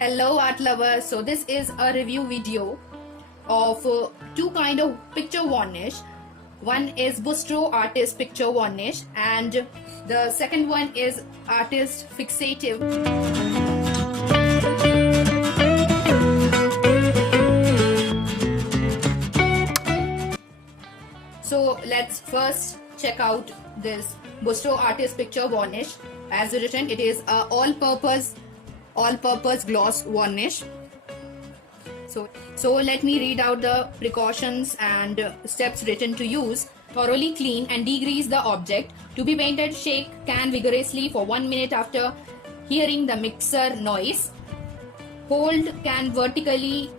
Hello art lovers, so this is a review video of two kind of picture varnish. One is Bustro Artist Picture Varnish and the second one is Artist Fixative. So let's first check out this Bustro Artist Picture Varnish. As written, it is a all-purpose gloss varnish. So let me read out the precautions and steps written to use. Thoroughly clean and degrease the object. To be painted, shake can vigorously for 1 minute after hearing the mixer noise. Hold the can vertically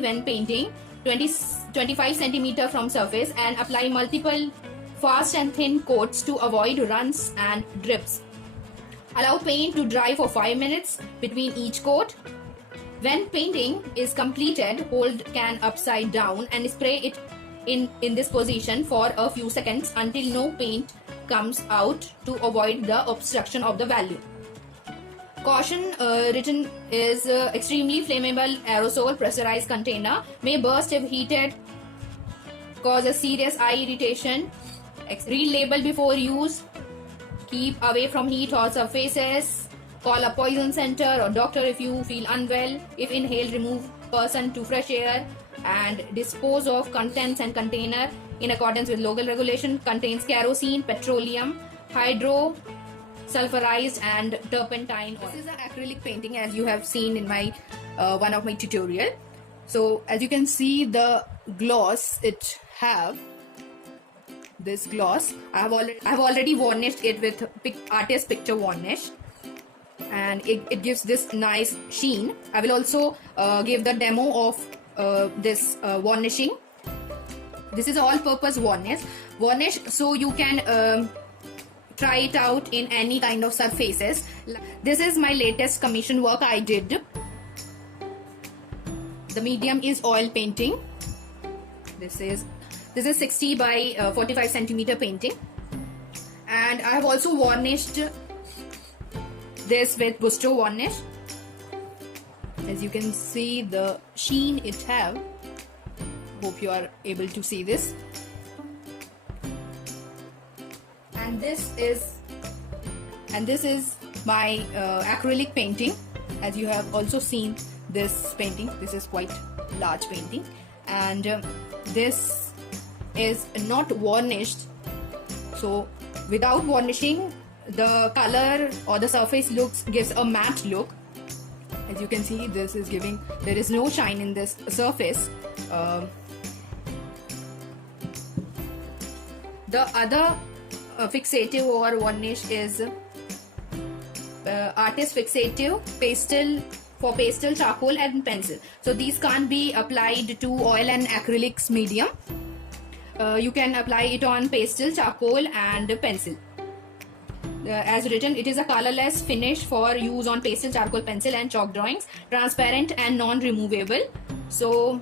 when painting 25 cm from surface and apply multiple fast and thin coats to avoid runs and drips. Allow paint to dry for 5 minutes between each coat. When painting is completed, hold can upside down and spray it in this position for a few seconds until no paint comes out to avoid the obstruction of the value. Caution written is extremely flammable aerosol pressurized container may burst if heated, cause a serious eye irritation. Read label before use. Keep away from heat or surfaces. Call a poison center or doctor if you feel unwell. If inhaled, remove person to fresh air and dispose of contents and container in accordance with local regulation. Contains kerosene, petroleum, hydrosulfurized and turpentine oil. This is an acrylic painting as you have seen in my one of my tutorial. So as you can see, the gloss it have. This gloss I have already varnished it with Artist Picture Varnish and it gives this nice sheen. I will also give the demo of this varnishing. This is all-purpose varnish so you can try it out in any kind of surfaces. This is my latest commission work I did. The medium is oil painting. This is 60 by 45 centimeter painting, and I have also varnished this with Bustro varnish. As you can see, the sheen it have. Hope you are able to see this. And this is my acrylic painting. As you have also seen this painting, this is quite large painting, and this is not varnished. So without varnishing, the color or the surface gives a matte look. As you can see, this is giving, there is no shine in this surface. The other fixative or varnish is Artist Fixative pastel for pastel, charcoal and pencil. So these can't be applied to oil and acrylics medium. You can apply it on pastel, charcoal and pencil. As written, it is a colorless finish for use on pastel, charcoal, pencil and chalk drawings, transparent and non-removable. So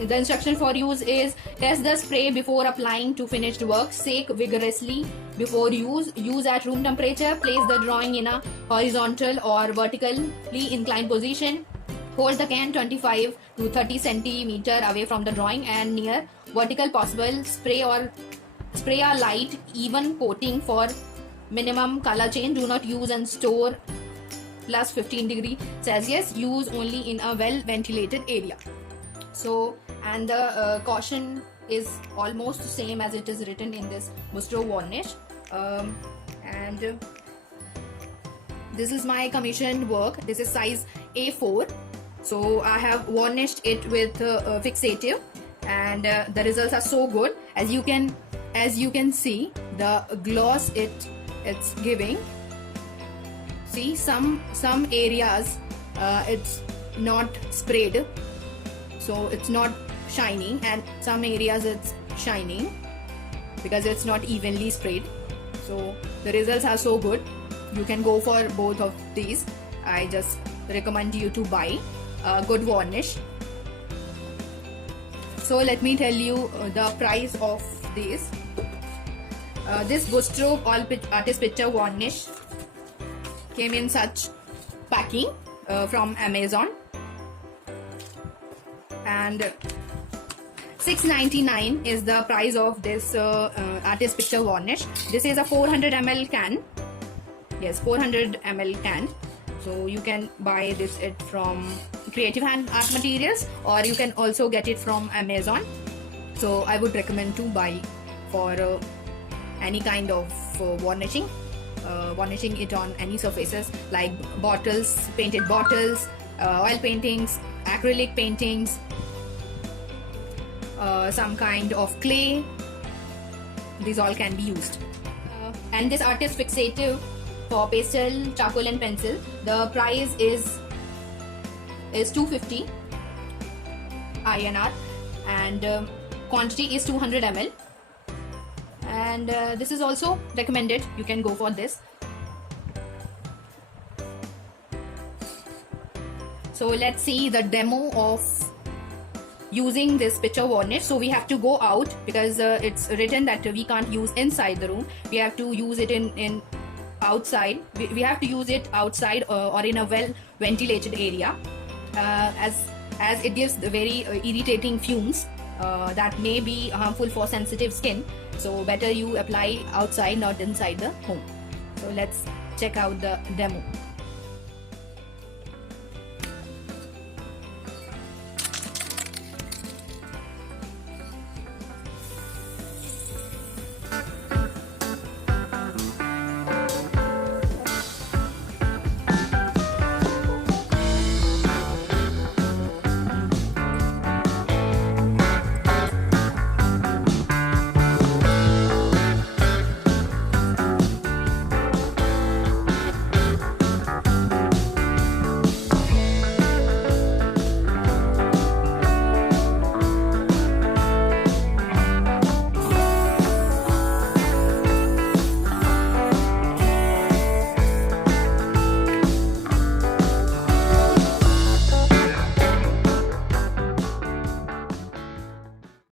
the instruction for use is: test the spray before applying to finished work, shake vigorously before use at room temperature, place the drawing in a horizontal or vertically inclined position, hold the can 25 to 30 centimeter away from the drawing and near vertical possible, spray a light even coating for minimum color change. Do not use and store plus 15 degrees Celsius. Use only in a well ventilated area. So, and the caution is almost the same as it is written in this Bustro varnish. And this is my commissioned work. This is size A4. So I have varnished it with fixative, and the results are so good. As you can see, the gloss it's giving. See, some areas it's not sprayed, so it's not shining, and some areas it's shining because it's not evenly sprayed. So the results are so good. You can go for both of these. I just recommend you to buy a good varnish. So let me tell you the price of these. This Bustro Artist Picture Varnish came in such packing from Amazon, and $6.99 is the price of this artist picture varnish. This is a 400 ml can. Yes, 400 ml can. So you can buy this from Creative Hand Art Materials, or you can also get it from Amazon. So I would recommend to buy for any kind of varnishing it on any surfaces like bottles, painted bottles, oil paintings, acrylic paintings, some kind of clay. These all can be used. And this artist fixative for pastel, charcoal and pencil, the price is 250 INR, and quantity is 200 ml, and this is also recommended. You can go for this. So let's see the demo of using this picture varnish. So we have to go out because it's written that we can't use inside the room. We have to use it in outside. We have to use it outside or in a well ventilated area, as it gives the very irritating fumes that may be harmful for sensitive skin. So better you apply outside, not inside the home. So let's check out the demo.